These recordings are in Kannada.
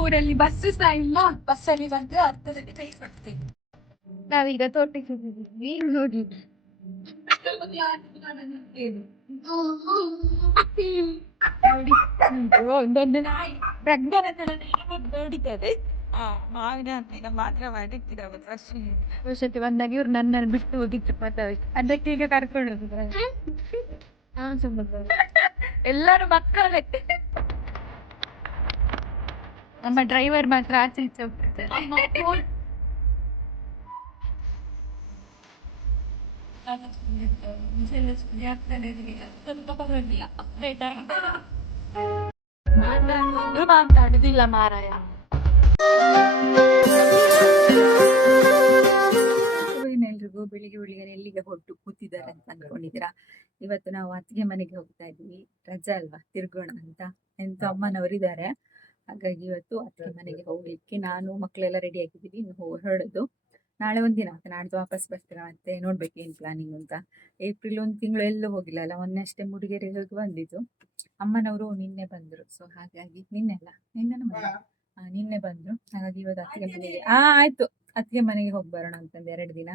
ಊರಲ್ಲಿ ಬಸ್ ಸಹ ಇಲ್ಲ, ಬಸ್ಸಲ್ಲಿ ಬಂದ್ರೆ ಅರ್ಧದಲ್ಲಿ ಕೈ ಕೊಡ್ತೀವಿ. ನಾವೀಗ ತೋಟಕ್ಕೆ ಹೋಗಿದ್ವಿ ನೋಡಿ. ಒಂದೊಂದು ನಾಯಿ ನೋಡಿದ್ದಾರೆ. ಮಾವಿನ ಹಣ್ಣಿನ ಮಾತ್ರ ಮಾಡಿರ್ತೀರವ ವರ್ಷಕ್ಕೆ ಬಂದಾಗ ಇವ್ರು ನನ್ನನ್ನು ಬಿಟ್ಟು ಹೋಗಿದ್ರು ಮಾತಾಡಿ, ಅದಕ್ಕೆ ಈಗ ಕರ್ಕೊಂಡು ಹೋಗಿದ್ದಾರೆ. ಎಲ್ಲರೂ ಮಕ್ಕಳೇ. ನಮ್ಮ ಡ್ರೈವರ್ ಮಾತ್ರ ಆಚೆ ಈಚೆ ಹೋಗ್ತಿದ್ದಾರೆ. ಮಾತಾಡುದಿಲ್ಲ ಮಾರಾಯ. ಎಲ್ರಿಗೂ ಬೆಳಿಗ್ಗೆ ಎಲ್ಲಿಗೆ ಹೊರಟು ಕೂತಿದ್ದಾರೆ ಅಂತ ಅನ್ಕೊಂಡಿದ್ದೀರಾ? ಇವತ್ತು ನಾವು ಅತ್ತಿಗೆ ಮನೆಗೆ ಹೋಗ್ತಾ ಇದ್ವಿ, ರಜಾ ಅಲ್ವಾ, ತಿರ್ಗೋಣ ಅಂತ. ಎಂತ ಅಮ್ಮನವರಿದ್ದಾರೆ, ಹಾಗಾಗಿ ಇವತ್ತು ಅತ್ತಿಗೆ ಮನೆಗೆ ಹೋಗ್ಲಿಕ್ಕೆ ನಾನು ಮಕ್ಕಳೆಲ್ಲ ರೆಡಿ ಆಗಿದ್ದೀವಿ. ಇನ್ನು ಹೊರಡೋದು. ನಾಳೆ ಒಂದಿನ ಮತ್ತೆ ನಾಡ್ದು ವಾಪಸ್ ಬರ್ತೀರಾ, ಮತ್ತೆ ನೋಡ್ಬೇಕು ಏನ್ ಪ್ಲಾನಿಂಗ್ ಅಂತ. ಏಪ್ರಿಲ್ 1 ತಿಂಗಳು ಎಲ್ಲೂ ಹೋಗಿಲ್ಲ ಅಲ್ಲ, ಮೊನ್ನೆ ಅಷ್ಟೇ ಮೂಡಿಗೆರೆಗೆ ಹೋಗಿ ಬಂದಿದ್ದು. ಅಮ್ಮನವರು ನಿನ್ನೆ ಬಂದ್ರು, ಸೊ ಹಾಗಾಗಿ ನಿನ್ನೆ ಬಂದ್ರು. ಹಾಗಾಗಿ ಇವತ್ತು ಅತ್ತಿಗೆ ಮನೆಗೆ ಆಯ್ತು, ಅತ್ತಿಗೆ ಮನೆಗೆ ಹೋಗಿ ಬರೋಣ ಅಂತಂದು 2 ದಿನ.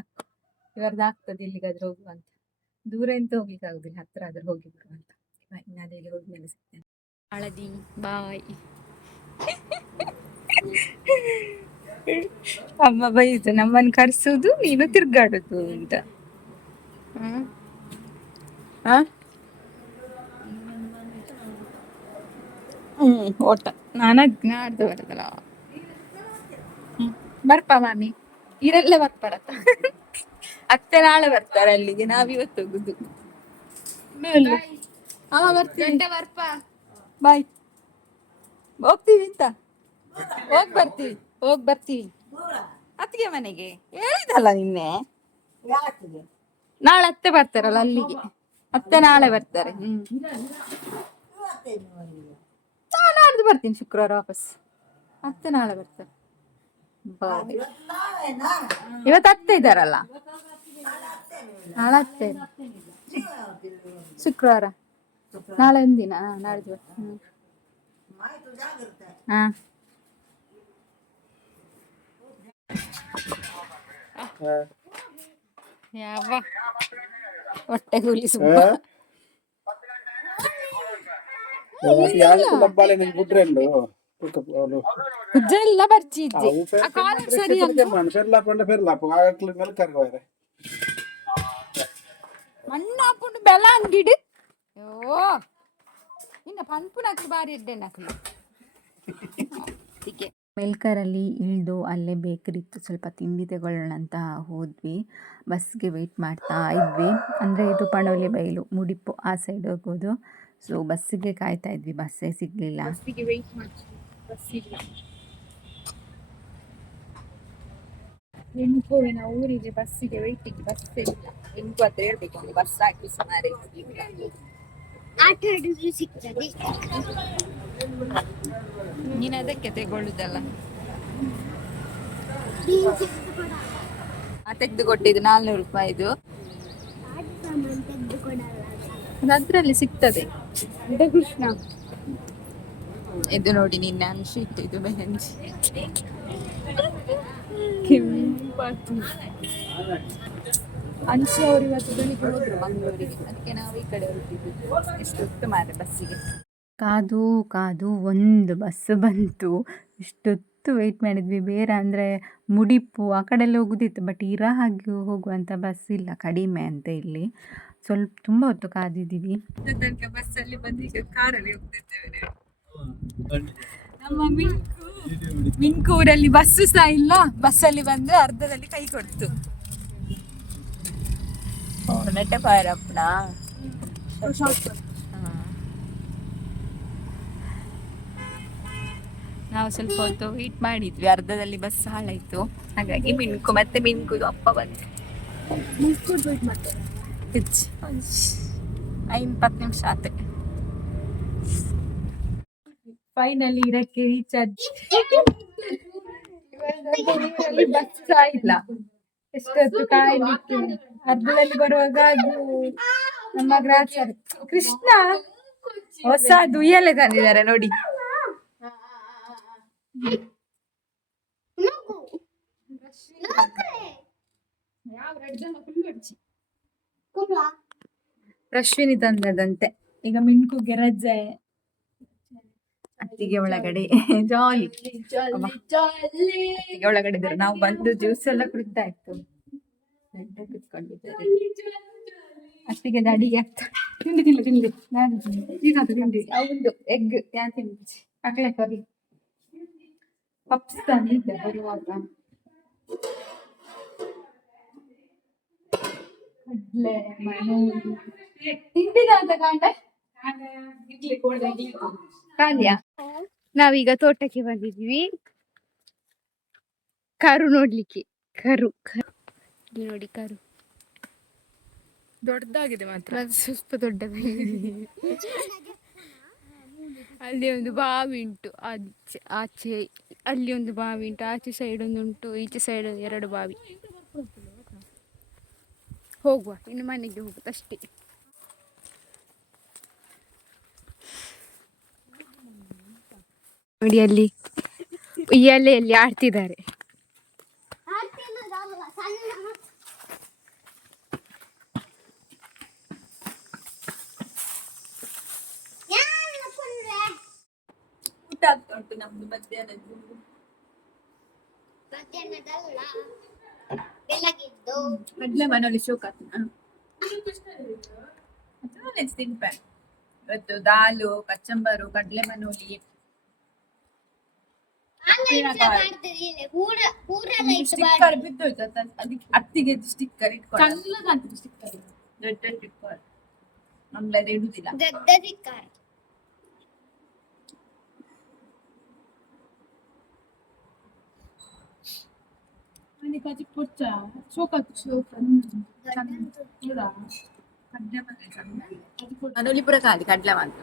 ಇವರ್ದು ಆಗ್ತದೆ ಎಲ್ಲಿಗಾದ್ರೂ ಹೋಗುವ ಅಂತ. ದೂರ ಎಂತ ಹೋಗ್ಲಿಕ್ಕೆ ಆಗುದಿಲ್ಲ, ಹತ್ರ ಆದ್ರೂ ಹೋಗಿ ಬರುವ ಅಂತ. ಇನ್ನಾದಿಗೆ ಹೋದ್ಮೇಲೆ ಸಿಗ್ತೇನೆ. ಹಳದಿ ಬಾಯ್. ಅಮ್ಮ ಬೈದು ನಮ್ಮನ್ನು ಕರ್ಸುದು, ನೀನು ತಿರ್ಗಾಡುದು ಅಂತ. ಓಟ ನಾಡ್ದು ಬರದಲ್ಲ. ಬರ್ಪ ಮಾಮಿ, ಇರಲ್ಲೇ ಬರ್ತಾರತ್ತ. ಅತ್ತೆ ನಾಳೆ ಬರ್ತಾರೆ ಅಲ್ಲಿಗೆ, ನಾವಿವತ್ತು ಹೋಗುದು. ಬರ್ತೀವಿ, ಬಾಯ್. ಹೋಗ್ತೀವಿ ಅಂತ ಹೋಗ್ ಬರ್ತೀವಿ ಅತ್ತಿಗೆ ಮನೆಗೆ ಹೇಳಿದಲ್ಲ ನಿನ್ನೆ. ನಾಳೆ ಅತ್ತೆ ಬರ್ತಾರಲ್ಲ ಅಲ್ಲಿಗೆ, ಅತ್ತೆ ನಾಳೆ ಬರ್ತಾರೆ. ನಾಡ್ದು ಬರ್ತೀನಿ, ಶುಕ್ರವಾರ ವಾಪಸ್. ಅತ್ತೆ ನಾಳೆ ಬರ್ತಾರೆ. ಬಾಯ್. ಇವತ್ತು ಅತ್ತೆ ಇದ್ದಾರಲ್ಲ, ನಾಳೆ ಅತ್ತೆ ಶುಕ್ರವಾರ, ನಾಳೆ ಒಂದಿನ, ನಾಡ್ದು ಯಾವ ಹೊಟ್ಟೆ ಕೂಲಿ ಕುಜ್ಜೆಲ್ಲ ಬರ್ಚಿದ್ದೆ ಮಣ್ಣು ಹಾಕೊಂಡು ಬೆಲ ಅಂಗಿಡಿ. ಓ ಇನ್ನ ಪಂಪುನಕ್ಕೆ ಬಾರಿ ಇದ್ದೆ ನಕಲು. ಮೆಲ್ಕರಲ್ಲಿ ಇಳಿದು ಅಲ್ಲೇ ಬೇಕರಿ ಇತ್ತು, ಸ್ವಲ್ಪ ತಿಂಡಿ ತಗೊಳ್ಳೋಣ ಅಂತ ಹೋದ್ವಿ. ಬಸ್ಗೆ ವೆಯ್ಟ್ ಮಾಡ್ತಾ ಇದ್ವಿ. ಅಂದರೆ ಇದು ಪಣೋಲಿ ಬೈಲು ಮುಡಿಪು ಆ ಸೈಡ್ ಹೋಗೋದು. ಸೊ ಬಸ್ಸಿಗೆ ಕಾಯ್ತಾ ಇದ್ವಿ, ಬಸ್ಸೇ ಸಿಗಲಿಲ್ಲ. ಬಸ್ಸಿಗೆ ವೆಯ್ಟ್ ಮಾಡ್ತೀವಿ, ಬಸ್ ಇಲ್ಲ. ಎಂಕೋವಿನ ಊರಿಗೆ ಬಸ್ಸಿಗೆ ವೆಯ್ಟಿಂಗ್, ಬಸ್ಸೇ ಇಲ್ಲ. ಎಂಕು ಅಂತ ಹೇಳ್ಬೇಕು, ಬಸ್ ಹಾಕಿ ಸುಮಾರು ಆಟ ಆಡಿದ್ರೆ ಸಿಗ್ತದೆ. ನೀನು ಅದಕ್ಕೆ ತಗೊಳ್ಳುದಲ್ಲ. ತೆಗೆದು ಕೊಟ್ಟಿದ್ದು 400 ರೂಪಾಯಿದು. ಅದ್ರಲ್ಲಿ ಸಿಗ್ತದೆ. ಕೃಷ್ಣ ಇದು ನೋಡಿ, ನಿನ್ನೆ ಅನ್ಶಿಟ್, ಇದು ಮೆಹಂದಿ. ಅನ್ಶಿ ಅವರು ಇವತ್ತು ಬೆಳಿಗ್ಗೆ ಹೋದ್ರು ಮಂಗಳೂರಿಗೆ, ಅದಕ್ಕೆ ನಾವು ಈ ಕಡೆ ಹೊರಟಿದ್ದು. ಎಷ್ಟೊತ್ತು ಮಾರೆ ಬಸ್ಸಿಗೆ ಕಾದು ಒಂದು ಬಸ್ ಬಂತು. ಇಷ್ಟೊತ್ತು ವೆಯ್ಟ್ ಮಾಡಿದ್ವಿ. ಬೇರೆ ಅಂದರೆ ಮುಡಿಪು ಆ ಕಡೆಲ್ಲ ಹೋಗುದಿತ್ತು, ಬಟ್ ಇರಾ ಹಾಗೆ ಹೋಗುವಂಥ ಬಸ್ ಇಲ್ಲ, ಕಡಿಮೆ ಅಂತ ಇಲ್ಲಿ. ಸ್ವಲ್ಪ ತುಂಬ ಹೊತ್ತು ಕಾದಿದ್ದೀವಿ. ಬಸ್ಸಲ್ಲಿ ಬಂದು ಈಗ ಕಾರಲ್ಲಿ ಹೋಗ್ತಿದ್ದೇವೆ. ನಮ್ಮ ಮಿಂಕು ಊರಲ್ಲಿ ಬಸ್ಸು ಸಹ ಇಲ್ಲ, ಬಸ್ಸಲ್ಲಿ ಬಂದು ಅರ್ಧದಲ್ಲಿ ಕೈ ಕೊಡ್ತು. ನೆಟ್ಟ ಪಾಯರಪ್ಪನ ನಾವು ಸ್ವಲ್ಪ ಹೊತ್ತು ವೇಟ್ ಮಾಡಿದ್ವಿ, ಅರ್ಧದಲ್ಲಿ ಬಸ್ ಹಾಳಾಯ್ತು. ಹಾಗಾಗಿ ಮಿಂಕುದು ಅಪ್ಪ ಬಂತು. 20 ನಿಮಿಷ ಆತೆ. ಫೈನಲಿ ಇರಕ್ಕೆ ರೀಚಾರ್ಜ್. ಬಸ್ ಇಲ್ಲ, ಎಷ್ಟೊತ್ತು ಕಾಯ್ಲಿಕ್ಕೆ. ಅರ್ಧದಲ್ಲಿ ಬರುವಾಗ ಅದು ನಮ್ಮ ಕೃಷ್ಣ ಹೊಸ ದುಯ್ಯಲೆ ತಂದಿದ್ದಾರೆ ನೋಡಿ. ರಶ್ವಿನಿ ತಂದದಂತೆ ಈಗ ಮಿಣ್ಕುಗೆ ರಜೆ, ಅತ್ತಿಗೆ ಒಳಗಡೆ ಜಾಲಿ. ಅತ್ತಿಗೆ ಒಳಗಡೆ ಇದ್ರು, ನಾವು ಬಂದು ಜ್ಯೂಸ್ ಎಲ್ಲ ಕುಡಿತಾಯ್ತು. ಕುತ್ಕೊಂಡಿದ್ದಾರೆ ಅತ್ತಿಗೆ ಅಡಿಗೆ ಆಗ್ತಾ. ತಿಂಡಿ ಹೌದು, ಎಗ್ ಯಾನ್ ತಿಂಡಿ ಮಕ್ಕಳೇ ಕರಿ ಪಪ್ಸ್ ತಂದಿದ್ದೆ ಬರುವಾಗ. ಕಡ್ಲೆ ತಿಂಡಿದಂತ ಕಾಂಡ ಖಾಲಿಯಾ? ನಾವೀಗ ತೋಟಕ್ಕೆ ಬಂದಿದ್ವಿ ಕರು ನೋಡ್ಲಿಕ್ಕೆ. ಕರು ನೋಡಿ, ಕರು ದೊಡ್ಡದಾಗಿದೆ, ಮಾತ್ರ ಸ್ವಲ್ಪ ದೊಡ್ಡದಾಗಿದೆ. ಅಲ್ಲಿ ಒಂದು ಬಾವಿ ಉಂಟು, ಆಚೆ ಅಲ್ಲಿ ಒಂದು ಬಾವಿ ಉಂಟು, ಆಚೆ ಸೈಡ್ ಒಂದು ಉಂಟು, ಈಚೆ ಸೈಡ್ 2 ಬಾವಿ. ಹೋಗುವ, ಇನ್ನು ಮನೆಗೆ ಹೋಗುದು ಅಷ್ಟೇ. ನೋಡಿ ಅಲ್ಲಿ ಉಯ್ಯಾಲೆಯಲ್ಲಿ ಆಡ್ತಿದ್ದಾರೆ. ಊಟ ಆಗ್ತಾ ಉಂಟು ನಮ್ದು ಮಧ್ಯಾಹ್ನದ್ದು. ಕಡ್ಲೆ ಮನೇಲಿ ಶೋಕಾತ ತಿನ್ಪೆ ಇವತ್ತು ದಾಲು, ಕಚ್ಚಂಬರು, ಕಡ್ಲೆ ಮನೋಲಿ, ಸ್ಟಿಕ್ಕರ್ ಬಿದ್ದೋಯ್ತು. ಅದಕ್ಕೆ ಅತ್ತಿಗೆ ಸ್ಟಿಕ್ಕರ್ ಇಟ್ಕೊಂಡು ದೊಡ್ಡ ಸ್ಟಿಕ್ಕರ್ ನಮ್ಗೆಲ್ಲ ಇಡುದಿಲ್ಲ. ಮನೋಲಿ ಪೂರ ಖಾಲಿ, ಕಡ್ಲೆ ಮಾತ್ರ.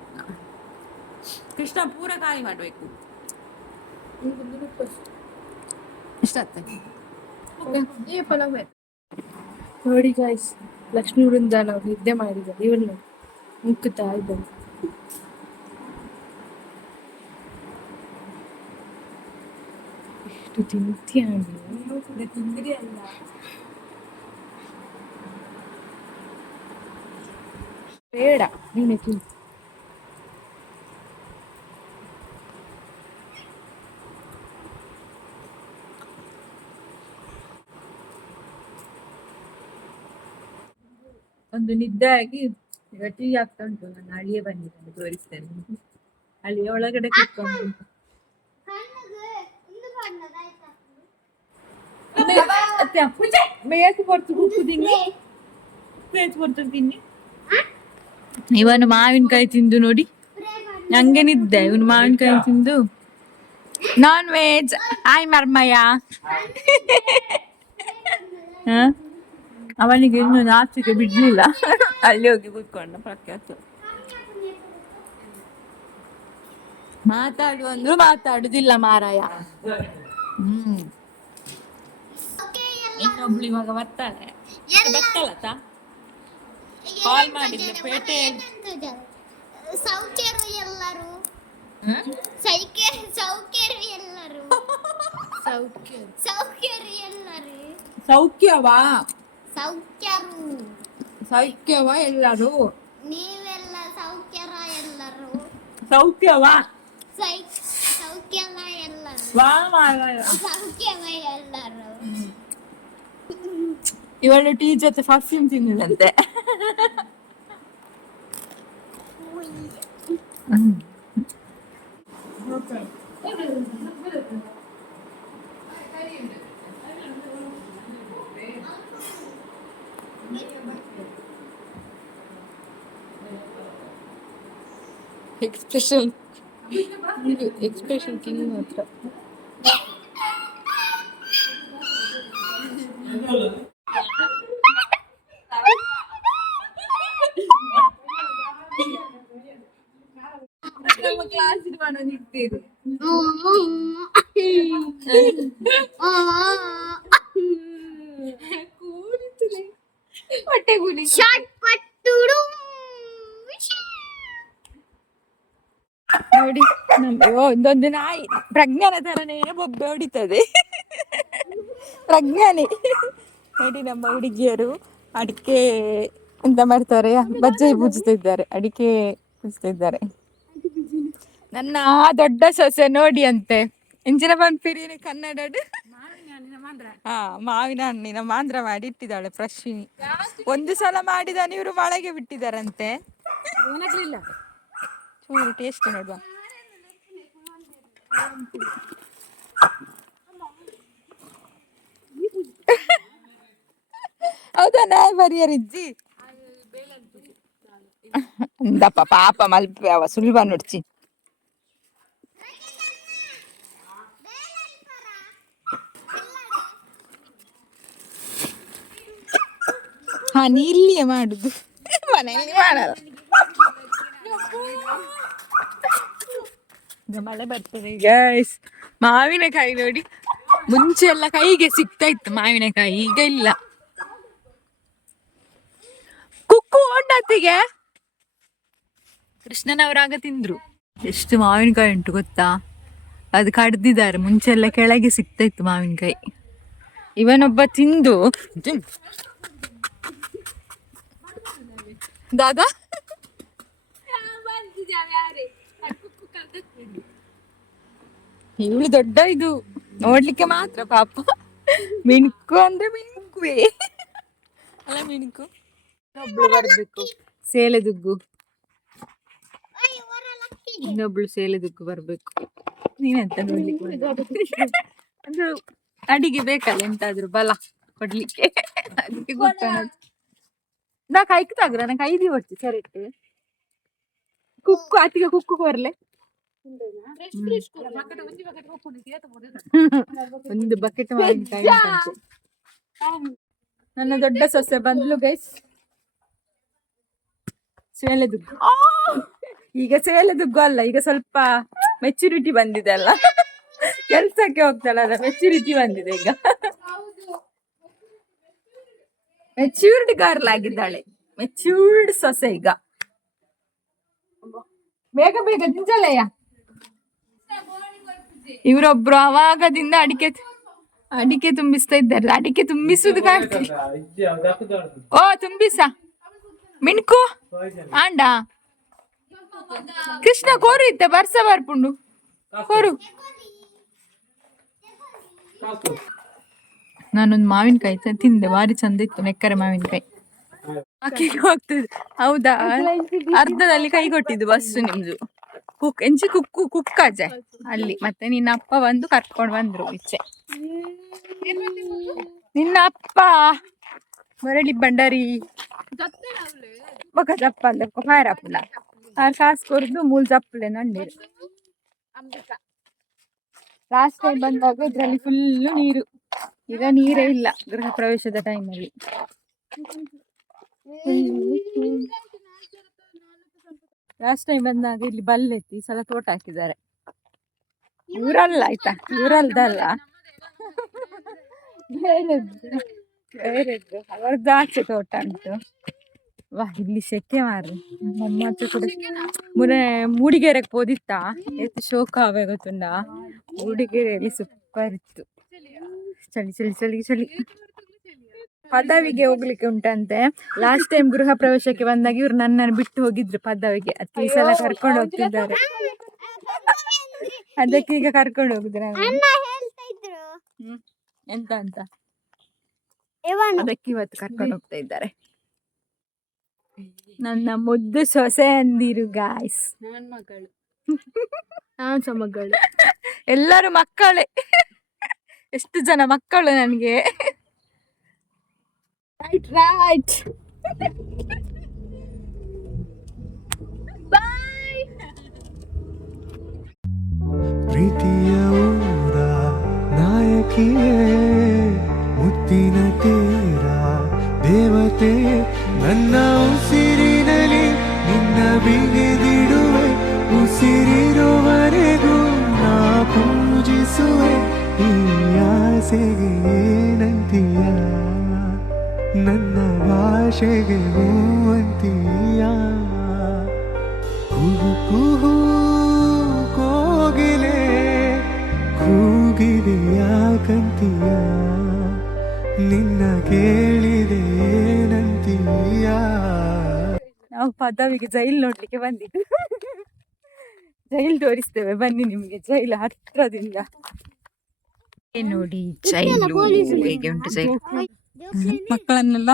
ಕೃಷ್ಣ ಪೂರ ಖಾಲಿ ಮಾಡ್ಬೇಕು. ನೋಡಿ ಗಾಯ್ಸ್, ಲಕ್ಷ್ಮೀ ವೃಂದಾನ ಅವ್ರು ನಿದ್ದೆ ಮಾಡಿದ್ದಾರೆ. ಇವನು ಮುಕ್ಕುತ್ತಾ ಇದ್ದಾನೆ. ಎಷ್ಟು ತಿಂತೀಯ ತಿಂದಿರಿ ಅಲ್ಲ, ಬೇಡ ನೀನೆ ತಿಂದು. ಒಂದು ನಿದ್ದೆ ಆಗಿ ಈಗ ಟೀ ಆಗ್ತಾ ಉಂಟು. ನನ್ನ ಅಳಿಯ ಬಂದಿದ್ದಾನೆ, ತೋರಿಸ್ತೇನೆ. ಅಳಿಯ ಒಳಗಡೆ ಕುತ್ಕೊಂಡು ಇವನು ಮಾವಿನಕಾಯಿ ತಿಂದು ನೋಡಿ ನಂಗೆ ನಿದ್ದೆ. ಇವನು ಮಾವಿನಕಾಯಿ ತಿಂದು ನಾನ್ ವೆಜ್. ಆಯ್ ಮರ್ಮಯ್ಯ. ಅವನಿಗೆ ಇನ್ನು ನಾಚಿಕೆ ಬಿಡ್ಲಿಲ್ಲ, ಅಲ್ಲಿ ಹೋಗಿ ಕೂತ್ಕೊಂಡ ಪಕ್ಕ. ಮಾತಾಡು ಅಂದ್ರು ಮಾತಾಡುದಿಲ್ಲ ಮಾರಾಯ. ಇನ್ನೊಬ್ಳು ಇವಾಗ ಬರ್ತಾಳೆ, ಬರ್ತಾಳತ್ತ ಕಾಲ್ ಮಾಡಿದ್ಲು ಪೇಟೆಯಲ್ಲಿ. ಸೌಖ್ಯವಾ? ಸೌಖ್ಯವಾ ಎಲ್ಲರೂ? ನೀವೆಲ್ಲ ಸೌಖ್ಯರ ಎಲ್ಲರೂ? ಸೌಖ್ಯವಾ? ಸೌಖ್ಯವ ಎಲ್ಲರೂ? ಸೌಖ್ಯವ ಎಲ್ಲರೂ? ಇವಳು ಟೀ ಜೊತೆ ಪರ್ಫ್ಯೂಮ್ ತಿಂದಿದಂತೆ. ಎಕ್ಸ್ಪ್ರೆಷನ್ ಕಿಂಗ್ ಮಾತ್ರ. ಕ್ಲಾಸ್ ಇಡ್ತೀರಿ ಹೊಟ್ಟೆ ಗುಡಿ ನೋಡಿ. ಒಂದೊಂದು ನಾಯಿ ಪ್ರಜ್ಞಾನ ಥರನೇ ಬೊಬ್ಬೆ ಹೊಡಿತದೆ. ಪ್ರಜ್ಞಾನಿ ನೋಡಿ, ನಮ್ಮ ಹುಡುಗಿಯರು ಅಡಿಕೆ ಎಂತ ಮಾಡ್ತಾರೆ, ಬಜ್ಜೆ ಪೂಜಿಸ್ತಿದ್ದಾರೆ, ಅಡಿಕೆ ಪೂಜಿಸ್ತಿದ್ದಾರೆ. ನನ್ನ ದೊಡ್ಡ ಸೊಸೆ ನೋಡಿ ಅಂತೆ ಎಂಚಿನ ಪಂಪಿರಿ ಕನ್ನಡ ಮಾವಿನ ಹಣ್ಣಿನ ಮಾಂದ್ರ ಮಾಡಿ ಇಟ್ಟಿದ್ದಾಳೆ ಪ್ರಶ್ನಿ. ಒಂದು ಸಲ ಮಾಡಿದ ಇವರು ಮಳೆಗೆ ಬಿಟ್ಟಿದ್ದಾರಂತೆ. ಚೂರು ಟೇಸ್ಟ್ ನೋಡುವ. ಹೌದಾ, ನಾಯಿ ಬರಿಯರಿಜ್ಜಿ ಅಂದಪ್ಪ ಪಾಪ ಮಲ್ಪೆ ಅವ ಸುಲ್ಬ ನೋಡ್ಚಿ. ನೀ ಇಲ್ಲಿಯೇ ಮಾಡುದು, ಮನೆಯಲ್ಲಿ ಮಾಡಲ್ಲ. ಮಳೆ ಬರ್ತದೆ ಗೈಸ್. ಮಾವಿನಕಾಯಿ ನೋಡಿ, ಮುಂಚೆ ಎಲ್ಲ ಕೈಗೆ ಸಿಗ್ತಾ ಇತ್ತು ಮಾವಿನಕಾಯಿ, ಈಗ ಇಲ್ಲ. ಕುಕ್ಕು ಹೊಂಡತ್ತಿಗೆ ಕೃಷ್ಣನವರಾಗ ತಿಂದ್ರು. ಎಷ್ಟು ಮಾವಿನಕಾಯಿ ಉಂಟು ಗೊತ್ತಾ, ಅದು ಕಡ್ದಿದ್ದಾರೆ. ಮುಂಚೆ ಎಲ್ಲ ಕೆಳಗೆ ಸಿಗ್ತಾ ಇತ್ತು ಮಾವಿನಕಾಯಿ. ಇವನೊಬ್ಬ ತಿಂದು ದಾದಾ ಇವಳು ದೊಡ್ಡ ಇದು ನೋಡ್ಲಿಕ್ಕೆ ಮಾತ್ರ ಪಾಪ. ಮಿಣುಕು ಅಂದ್ರೆ ಮಿಣುಕುವೆ ಅಲ್ಲ, ಮಿಣುಕು. ಇನ್ನೊಬ್ಳು ಬರ್ಬೇಕು ಸೇಲೆದುಗ್ಗು, ಇನ್ನೊಬ್ಳು ಸೇಲೆದುಗ್ಗು ಬರ್ಬೇಕು. ನೀನೆಂತ ನೋಡ್ಲಿಕ್ಕೆ ಅಂದ್ರೆ ಅಡಿಗೆ ಬೇಕಲ್ಲ ಎಂತಾದ್ರು ಬಲ ಕೊಡ್ಲಿಕ್ಕೆ, ಅದಕ್ಕೆ ಗೊತ್ತಾಗ ನಾ ಕೈಕ್ತಾಗ್ರ ನಂಗೆ ಐದಿ ಹೊಡ್ತಿ ಸರಿ ಕುಕ್ಕು ಅತಿಗೆ ಕುಕ್ಕು ಬರ್ಲೆ ಒಂದು ಬಕೆಟ್ ಮಾವಿನಕಾಯಿ. ನನ್ನ ದೊಡ್ಡ ಸೊಸೆ ಬಂದ್ಲು ಗೈಸ್, ಸೇಲೆದುಗ್ಗು. ಈಗ ಸೇಲೆದುಗ್ಗು ಅಲ್ಲ, ಈಗ ಸ್ವಲ್ಪ ಮೆಚುರಿಟಿ ಬಂದಿದೆ ಅಲ್ಲ, ಕೆಲ್ಸಕ್ಕೆ ಹೋಗ್ತಾಳಲ್ಲ, ಮೆಚುರಿಟಿ ಬಂದಿದೆ ಈಗ. ಮೆಚ್ಯೂರ್ಡ್ ಗರ್ಲ್ ಆಗಿದ್ದಾಳೆ, ಮೆಚ್ಯೂರ್ಡ್ ಸೊಸೆ ಈಗ. ಬೇಗ ಬೇಗ ತಿಂಜಲಯ್ಯ. ಇವರೊಬ್ರು ಅವಾಗದಿಂದ ಅಡಿಕೆ ತುಂಬಿಸ್ತಾ ಇದ್ದಾರೆ. ಅಡಿಕೆ ತುಂಬಿಸುದು ಕಾಣ್ತದೆ. ಓ ತುಂಬಿಸ ಮಿಣ್ಕು ಆಂಡ ಕೃಷ್ಣ ಕೋರು ಇತ್ತೆ ಬರ್ಸ ಬರ್ಪುಂಡು ಕೋರು. ನಾನೊಂದು ಮಾವಿನಕಾಯಿ ತಿಂದೆ, ಭಾರಿ ಚಂದ ಇತ್ತು, ನೆಕ್ಕರೆ ಮಾವಿನಕಾಯಿ. ಅಕ್ಕಿಗೆ ಹೋಗ್ತದೆ. ಹೌದಾ, ಅರ್ಧದಲ್ಲಿ ಕೈ ಕೊಟ್ಟಿದ್ದು ಬಸ್ಸು ನಿಮ್ದು. ಎಂಚಿ ಕುಕ್ಕಾಜೆ ಅಲ್ಲಿ. ಮತ್ತೆ ನಿನ್ನ ಅಪ್ಪ ಬಂದು ಕರ್ಕೊಂಡು ಬಂದ್ರು ಈಚೆ. ನಿನ್ನ ಅಪ್ಪ ಮರಳಿ ಬಂಡಾರಿ ಬೊಕ ಜಪ್ಪಲ್ ಪಾಯರಪ್ಪುಲ ಕಾಸು ಕೊರ್ದು ಮೂಲ್ ಜಪ್ಪಲೆ ನಂಡೀರು. ಲಾಸ್ಟ್ ಟೈಮ್ ಬಂದಾಗ ಇದ್ರಲ್ಲಿ ಫುಲ್ಲು ನೀರು, ಈಗ ನೀರೇ ಇಲ್ಲ ಗೃಹ ಪ್ರವೇಶದ ಟೈಮಲ್ಲಿ. ಲಾಸ್ಟ್ ಟೈಮ್ ಬಂದಾಗ ಇಲ್ಲಿ ಬಲ್ಲೆತ್ತಿ, ಈ ಸಲ ತೋಟ ಹಾಕಿದ್ದಾರೆ. ಇವರಲ್ಲ ಆಯ್ತಾ, ಇವರಲ್ದಲ್ಲ, ಬೇರೆದ್ದು ಅವರದ್ದು ಆಚೆ ತೋಟ ಉಂಟು. ವಾ ಇಲ್ಲಿ ಸೆಕೆ ಮಾರ್ರಿ. ನಮ್ಮಚ್ಚ ಕೂಡ ಮೂಡಿಗೆರೆಗೆ ಹೋದಿತ್ತ ಎಷ್ಟು ಶೋಕ ಆವೆ ಗೊತ್ತುಂಡ. ಮೂಡಿಗೆರೆಯಲ್ಲಿ ಸೂಪರ್ ಇತ್ತು, ಚಳಿ ಚಳಿ ಚಳಿ ಚಳಿ. ಪದವಿಗೆ ಹೋಗ್ಲಿಕ್ಕೆ ಉಂಟಂತೆ. ಲಾಸ್ಟ್ ಟೈಮ್ ಗೃಹ ಪ್ರವೇಶಕ್ಕೆ ಬಂದಾಗ ಇವ್ರು ನನ್ನನ್ನು ಬಿಟ್ಟು ಹೋಗಿದ್ರು ಪದವಿಗೆ. ಅದಕ್ಕೆ ಈ ಸಲ ಕರ್ಕೊಂಡು ಹೋಗ್ತಿದ್ದಾರೆ, ಅದಕ್ಕೆ ಈಗ ಕರ್ಕೊಂಡು ಹೋಗುದು. ಎಂತ ಅಂತ ಅದಕ್ಕೆ ಇವತ್ತು ಕರ್ಕೊಂಡು ಹೋಗ್ತಾ ಇದ್ದಾರೆ. ನನ್ನ ಮುದ್ದು ಸೊಸೆ ಅಂದಿರು ಗಾಯ್ಸ್. ನಾನು ಸಹ ಮಗಳು, ಎಲ್ಲರೂ ಮಕ್ಕಳೇ. ಎಷ್ಟು ಜನ ಮಕ್ಕಳು ನನಗೆ. Right right bye. ಪ್ರೀತಿಯ ಊರ ನಾಯಕಿಯೇ, ಮುತ್ತಿನ ತೀರ ದೇವತೆ, ನನ್ನ ಉಸಿರಿನಲ್ಲಿ ನಿನ್ನ ಬಿಗಿದಿಡುವೆ. ಉಸಿರಿರುವವರೆಗೂ ನಾ ಪೂಜಿಸುವೆ. ಈ ಆಸೆಗೆ ಏನಂತೀಯ, ನನ್ನ ಭಾಷೆಗೆ ಹೂವಂತೀಯ. ಕುಹು ಕುಹು ಕೋಗಿಲೆ ಕೂಗಿದೆ ಯಾಕಂತೀಯ ನಿನ್ನ ಕೇಳಿದೆ ಏನಂತೀಯ. ನಾವು ಪದವಿಗೆ ಜೈಲ್ ನೋಡ್ಲಿಕ್ಕೆ ಬಂದಿದ್ದು. ಜೈಲ್ ತೋರಿಸ್ತೇವೆ ಬನ್ನಿ ನಿಮ್ಗೆ, ಜೈಲ್ ಹತ್ರದಿಂದ ನೋಡಿ. ಜೈಲು ಹೇಗೆ ಉಂಟು ಜೈಲು. ಮಕ್ಕಳನ್ನೆಲ್ಲ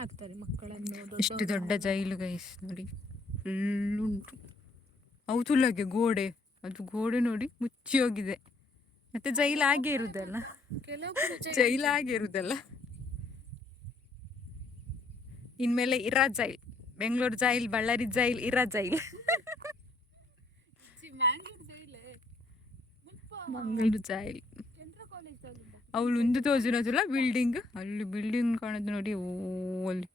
ಹಾಕ್ತಾರೆ ಮಕ್ಕಳನ್ನು. ಎಷ್ಟು ದೊಡ್ಡ ಜೈಲು ಗೈಸ್ ನೋಡಿ, ಫುಲ್ ಉಂಟು. ಹೌದುಲ್ಲಾಗೆ ಗೋಡೆ, ಅದು ಗೋಡೆ ನೋಡಿ ಮುಚ್ಚಿ ಹೋಗಿದೆ. ಮತ್ತೆ ಜೈಲ್ ಹಾಗೆ ಇರುದಲ್ಲ, ಜೈಲ್ ಹಾಗೆ ಇರುದಲ್ಲ. ಇನ್ಮೇಲೆ ಇರಾ jail, Bengaluru jail, Ballari jail, ಇರಾ ಜೈಲ್, ಮಂಗಳೂರು ಜೈಲ್. ಅವಳು ಒಂದು ತೋಜಿನದಿಲ್ಲ ಬಿಲ್ಡಿಂಗ್, ಅಲ್ಲಿ ಬಿಲ್ಡಿಂಗ್ ಕಾಣೋದು ನೋಡಿ. ಓ ಅಲ್ಲಿ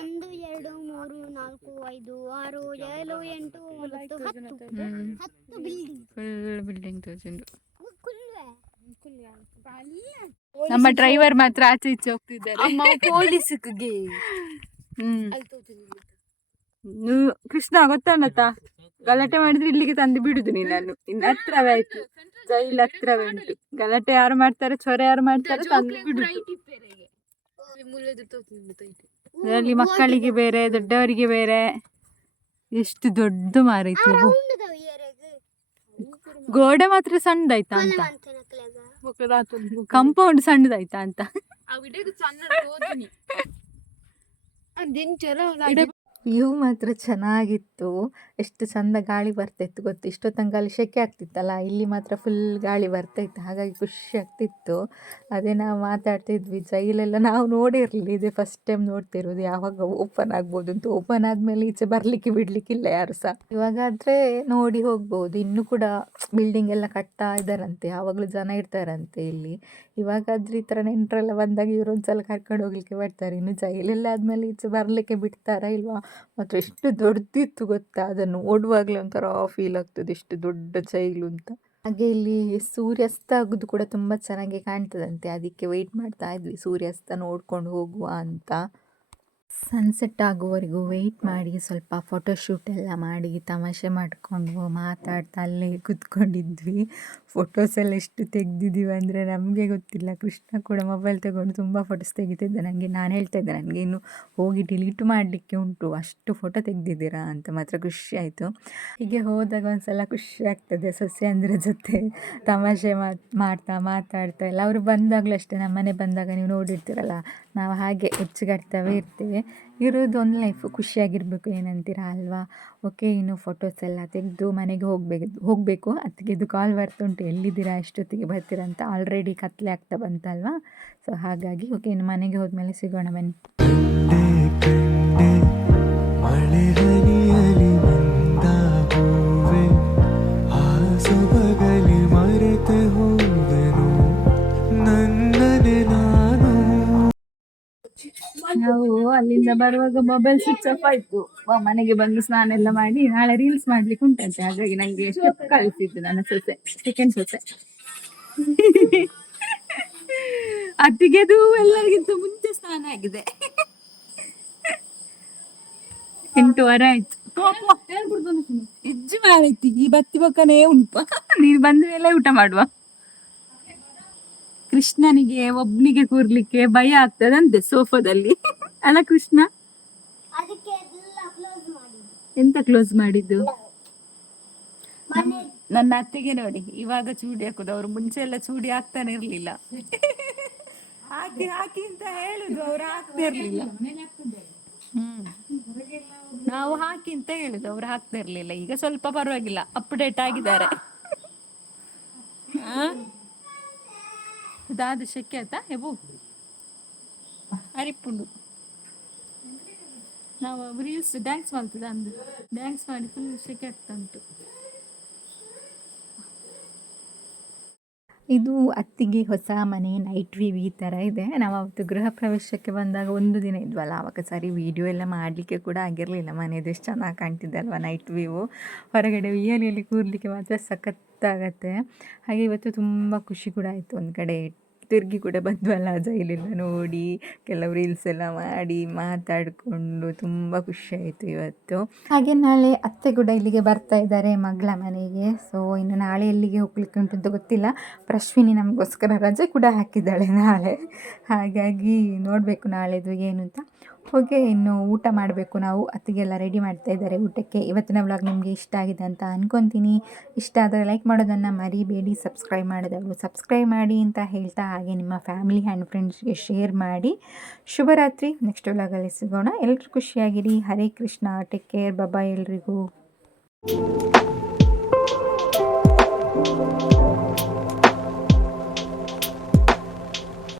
1 2 3 4 5 6 7 8 9 10 ಬಿಲ್ಡಿಂಗ್ ಫುಲ್ ಬಿಲ್ಡಿಂಗ್ ತೋಜಿಂದು. ಕುಲ್ವೆ ನಮ್ಮ ಡ್ರೈವರ್ ಮಾತ್ರ ಆಚೆ ಈಚೆ ಹೋಗ್ತಿದ್ದಾರೆ. ಪೊಲೀಸ್ಗೆ ಕೃಷ್ಣ ಗೊತ್ತಾನತ್ತ, ಗಲಾಟೆ ಮಾಡಿದ್ರೆ ಇಲ್ಲಿಗೆ ತಂದು ಬಿಡುದು ನೀನನ್ನು. ಇನ್ನು ಹತ್ರವೇ ಆಯ್ತು, ಜೈಲ್ ಹತ್ರವೇ ಉಂಟು. ಗಲಾಟೆ ಯಾರು ಮಾಡ್ತಾರೆ, ಚೊರೆ ಯಾರು ಮಾಡ್ತಾರೆ, ತಂದು ಬಿಡುದು. ಅದರಲ್ಲಿ ಮಕ್ಕಳಿಗೆ ಬೇರೆ, ದೊಡ್ಡವರಿಗೆ ಬೇರೆ. ಎಷ್ಟು ದೊಡ್ಡ ಮಾರೈತಿ. ಗೋಡೆ ಮಾತ್ರ ಸಣ್ಣದಾಯ್ತಾ ಅಂತ, ಕಾಂಪೌಂಡ್ ಸಣ್ಣದಾಯ್ತಾ ಅಂತ. ವ್ಯೂ ಮಾತ್ರ ಚೆನ್ನಾಗಿತ್ತು. ಎಷ್ಟು ಚಂದ ಗಾಳಿ ಬರ್ತಾಯಿತ್ತು ಗೊತ್ತು. ಇಷ್ಟೊತ್ತಂಗೆ ಅಲ್ಲಿ ಸೆಕೆ ಆಗ್ತಿತ್ತಲ್ಲ, ಇಲ್ಲಿ ಮಾತ್ರ ಫುಲ್ ಗಾಳಿ ಬರ್ತಾಯಿತ್ತು, ಹಾಗಾಗಿ ಖುಷಿ ಆಗ್ತಿತ್ತು. ಅದೇ ನಾವು ಮಾತಾಡ್ತಿದ್ವಿ, ಜೈಲೆಲ್ಲ ನಾವು ನೋಡಿರಲಿಲ್ಲ, ಇದೇ ಫಸ್ಟ್ ಟೈಮ್ ನೋಡ್ತಿರೋದು. ಯಾವಾಗ ಓಪನ್ ಆಗ್ಬೋದು ಅಂತ. ಓಪನ್ ಆದಮೇಲೆ ಈಚೆ ಬರಲಿಕ್ಕೆ ಬಿಡಲಿಕ್ಕಿಲ್ಲ ಯಾರು ಸಹ. ಇವಾಗಾದರೆ ನೋಡಿ ಹೋಗ್ಬೋದು. ಇನ್ನೂ ಕೂಡ ಬಿಲ್ಡಿಂಗ್ ಎಲ್ಲ ಕಟ್ತಾ ಇದ್ದಾರಂತೆ, ಯಾವಾಗಲೂ ಜನ ಇರ್ತಾರಂತೆ ಇಲ್ಲಿ. ಇವಾಗಾದ್ರೆ ಈ ಥರ ನೆಂಟರೆಲ್ಲ ಬಂದಾಗ ಇವರೊಂದ್ಸಲ ಕರ್ಕೊಂಡು ಹೋಗ್ಲಿಕ್ಕೆ ಬರ್ತಾರೆ. ಇನ್ನು ಜೈಲೆಲ್ಲ ಆದಮೇಲೆ ಈಚೆ ಬರಲಿಕ್ಕೆ ಬಿಡ್ತಾರಾ ಇಲ್ವಾ. ಮಾತ್ರ ಎಷ್ಟು ದೊಡ್ಡದಿತ್ತು ಗೊತ್ತಾ, ಅದನ್ನು ಓಡುವಾಗಲೇ ಒಂಥರ ಫೀಲ್ ಆಗ್ತದೆ, ಎಷ್ಟು ದೊಡ್ಡ ಜೈಲು ಅಂತ. ಹಾಗೆ ಇಲ್ಲಿ ಸೂರ್ಯಾಸ್ತ ಆಗೋದು ಕೂಡ ತುಂಬ ಚೆನ್ನಾಗಿ ಕಾಣ್ತದಂತೆ, ಅದಕ್ಕೆ ವೆಯ್ಟ್ ಮಾಡ್ತಾ ಇದ್ವಿ ಸೂರ್ಯಾಸ್ತ ನೋಡ್ಕೊಂಡು ಹೋಗುವ ಅಂತ. ಸನ್ಸೆಟ್ ಆಗುವವರೆಗೂ ವೆಯ್ಟ್ ಮಾಡಿ ಸ್ವಲ್ಪ ಫೋಟೋಶೂಟ್ ಎಲ್ಲ ಮಾಡಿ ತಮಾಷೆ ಮಾಡಿಕೊಂಡು ಮಾತಾಡ್ತಾ ಅಲ್ಲೇ ಕೂತ್ಕೊಂಡಿದ್ವಿ. ಫೋಟೋಸ್ ಎಲ್ಲ ಎಷ್ಟು ತೆಗೆದಿದ್ದೀವಿ ಅಂದರೆ ನಮಗೆ ಗೊತ್ತಿಲ್ಲ. ಕೃಷ್ಣ ಕೂಡ ಮೊಬೈಲ್ ತಗೊಂಡು ತುಂಬ ಫೋಟೋಸ್ ತೆಗಿತಿದ್ದೆ. ನಾನು ಹೇಳ್ತಾ ಇದ್ದೆ ನನಗೆ ಇನ್ನು ಹೋಗಿ ಡಿಲೀಟ್ ಮಾಡಲಿಕ್ಕೆ ಉಂಟು, ಅಷ್ಟು ಫೋಟೋ ತೆಗೆದಿದ್ದೀರಾ ಅಂತ. ಮಾತ್ರ ಖುಷಿ ಆಯಿತು. ಹೀಗೆ ಹೋದಾಗ ಒಂದ್ಸಲ ಖುಷಿ ಆಗ್ತದೆ ಸೊಸೆಯಂದ್ರ ಜೊತೆ ತಮಾಷೆ ಮಾತಾಡ್ತಾ ಎಲ್ಲ. ಅವರು ಬಂದಾಗಲೂ ಅಷ್ಟೇ, ನಮ್ಮ ಮನೆ ಬಂದಾಗ ನೀವು ನೋಡಿರ್ತೀರಲ್ಲ, ನಾವು ಹಾಗೆ ಹೆಚ್ಚುಗಾಡ್ತವೇ ಇರ್ತೇವೆ. ಇರೋದು ಒಂದು ಲೈಫು, ಖುಷಿಯಾಗಿರಬೇಕು, ಏನಂತೀರಾ ಅಲ್ವಾ. ಓಕೆ, ಇನ್ನು ಫೋಟೋಸ್ ಎಲ್ಲ ತೆಗೆದು ಮನೆಗೆ ಹೋಗಬೇಕು. ಅದಕ್ಕೆ ಇದು ಕಾಲ್ ಬರ್ತುಂಟು, ಎಲ್ಲಿದ್ದೀರಾ, ಎಷ್ಟೊತ್ತಿಗೆ ಬರ್ತೀರಾ ಅಂತ. ಆಲ್ರೆಡಿ ಕತ್ಲೆ ಆಗ್ತಾ ಬಂತಲ್ವಾ, ಸೊ ಹಾಗಾಗಿ ಓಕೆ, ಇನ್ನು ಮನೆಗೆ ಹೋದ್ಮೇಲೆ ಸಿಗೋಣ ಬನ್ನಿ. ಮಳೆ ಹನಿಯಲಿ ಮಂದ ಹೂವೆ, ಆ ಸೊಬಗಲಿ ಮರೆತೆ ಹೋದೆನು ನನ್ನನೆ ನಾನು. ನಾವು ಅಲ್ಲಿಂದ ಬರುವಾಗ ಮೊಬೈಲ್ ಸ್ವಿಚ್ ಆಫ್ ಆಯ್ತು. ಮನೆಗೆ ಬಂದು ಸ್ನಾನ ಎಲ್ಲ ಮಾಡಿ ನಾಳೆ ರೀಲ್ಸ್ ಮಾಡ್ಲಿಕ್ಕೆ ಉಂಟಂತೆ, ಹಾಗಾಗಿ ನಂಗೆ ಸ್ಟೆಪ್ ಕಳಿಸಿದ್ದು ನನ್ನ ಸೊಸೆ, ಸೆಕೆಂಡ್ ಸೊಸೆ. ಅತ್ತಿಗೆದು ಎಲ್ಲರಿಗಿಂತ ಮುಂಚೆ ಸ್ನಾನ ಆಗಿದೆ. 8:15 ಆಯ್ತು. ಇಜ್ಜು ಮಾಡೈತಿ, ಈ ಬತ್ತಿ ಬಕ್ಕನೇ ಉಂಟು. ನೀನು ಬಂದ ಮೇಲೆ ಊಟ ಮಾಡುವ. ಕೃಷ್ಣನಿಗೆ ಒಬ್ನಿಗೆ ಕೂರ್ಲಿಕ್ಕೆ ಭಯ ಆಗ್ತದಂತೆ ಸೋಫಾದಲ್ಲಿ, ಅಲ್ಲ ಕೃಷ್ಣ? ಅದಕ್ಕೆ ಎಲ್ಲ ಕ್ಲೋಸ್ ಮಾಡಿ. ಎಂತ ಕ್ಲೋಸ್ ಮಾಡಿದ್ದು? ನನ್ನ ಅತ್ತೆಗೆ ನೋಡಿ ಇವಾಗ ಚೂಡಿ ಹಾಕುದು, ಅವ್ರು ಮುಂಚೆ ಎಲ್ಲ ಚೂಡಿ ಹಾಕ್ತಾನೆ ಇರ್ಲಿಲ್ಲ. ಹಾಕಿ ಹಾಕಿ ಅಂತ ಹೇಳುದು, ಅವ್ರು ಹಾಕ್ತಾ ಇರ್ಲಿಲ್ಲ. ನಾವು ಹಾಕಿ ಅಂತ ಹೇಳುದು, ಅವ್ರು ಹಾಕ್ತಾ ಇರ್ಲಿಲ್ಲ. ಈಗ ಸ್ವಲ್ಪ ಪರವಾಗಿಲ್ಲ, ಅಪ್ಡೇಟ್ ಆಗಿದ್ದಾರೆ. ಅದಾದ ಶೆಕೆ ಆಯ್ತಾ ಎಬು ಅರಿಪುಂಡು. ನಾವು ರೀಲ್ಸ್ ಡ್ಯಾನ್ಸ್ ಮಾಡ್ತದ ಅಂದು ಡ್ಯಾನ್ಸ್ ಮಾಡಿ ಫುಲ್ ಶೆಕೆ ಆಗ್ತಾ ಉಂಟು. ಇದು ಅತ್ತಿಗೆ ಹೊಸ ಮನೆ ನೈಟ್ ವ್ಯೂ ಈ ಥರ ಇದೆ. ನಾವು ಅವತ್ತು ಗೃಹ ಪ್ರವೇಶಕ್ಕೆ ಬಂದಾಗ ಒಂದು ದಿನ ಇದ್ವಲ್ಲ, ಆವಾಗ ಸರಿ ವೀಡಿಯೋ ಎಲ್ಲ ಮಾಡಲಿಕ್ಕೆ ಕೂಡ ಆಗಿರಲಿಲ್ಲ. ಮನೆಯದು ಎಷ್ಟು ಚೆನ್ನಾಗಿ ಕಾಣ್ತಿದೆ ಅಲ್ವಾ ನೈಟ್ ವ್ಯೂ. ಹೊರಗಡೆ ಉಯ್ಯಾಲೆಯಲ್ಲಿ ಕೂರಲಿಕ್ಕೆ ಮಾತ್ರ ಸಖತ್ತಾಗತ್ತೆ. ಹಾಗೆ ಇವತ್ತು ತುಂಬ ಖುಷಿ ಕೂಡ ಆಯಿತು. ಒಂದು ಕಡೆ ತಿರುಗಿ ಕೂಡ ಬಂದ್ವಲ್ಲ ಜೈಲೆಲ್ಲ ನೋಡಿ, ಕೆಲವು ರೀಲ್ಸ್ ಎಲ್ಲ ಮಾಡಿ ಮಾತಾಡಿಕೊಂಡು ತುಂಬ ಖುಷಿಯಾಯಿತು ಇವತ್ತು. ಹಾಗೆ ನಾಳೆ ಅತ್ತೆ ಕೂಡ ಇಲ್ಲಿಗೆ ಬರ್ತಾ ಇದ್ದಾರೆ ಮಗಳ ಮನೆಗೆ. ಸೊ ಇನ್ನು ನಾಳೆ ಎಲ್ಲಿಗೆ ಹೋಗ್ಲಿಕ್ಕೆ ಉಂಟು ಅಂತ ಗೊತ್ತಿಲ್ಲ. ಪ್ರಶ್ವಿನಿ ನಮಗೋಸ್ಕರ ರಜೆ ಕೂಡ ಹಾಕಿದ್ದಾಳೆ ನಾಳೆ, ಹಾಗಾಗಿ ನೋಡಬೇಕು ನಾಳೆದು ಏನು ಅಂತ. ಹೋಗಿ ಇನ್ನು ಊಟ ಮಾಡಬೇಕು ನಾವು. ಅತ್ತಿಗೆಲ್ಲ ರೆಡಿ ಮಾಡ್ತಾ ಇದ್ದಾರೆ ಊಟಕ್ಕೆ. ಇವತ್ತಿನ ವ್ಲಾಗ್ ನಿಮಗೆ ಇಷ್ಟ ಆಗಿದೆ ಅಂತ ಅಂದ್ಕೊತೀನಿ. ಇಷ್ಟ ಆದರೆ ಲೈಕ್ ಮಾಡೋದನ್ನು ಮರಿಬೇಡಿ, ಸಬ್ಸ್ಕ್ರೈಬ್ ಮಾಡೋದವರು ಸಬ್ಸ್ಕ್ರೈಬ್ ಮಾಡಿ ಅಂತ ಹೇಳ್ತಾ, ಹಾಗೆ ನಿಮ್ಮ ಫ್ಯಾಮಿಲಿ ಆ್ಯಂಡ್ ಫ್ರೆಂಡ್ಸ್ಗೆ ಶೇರ್ ಮಾಡಿ. ಶುಭರಾತ್ರಿ. ನೆಕ್ಸ್ಟ್ ವ್ಲಾಗಲ್ಲಿ ಸಿಗೋಣ. ಎಲ್ಲರೂ ಖುಷಿಯಾಗಿರಿ. Hare Krishna. Take care. Bye ಎಲ್ರಿಗೂ.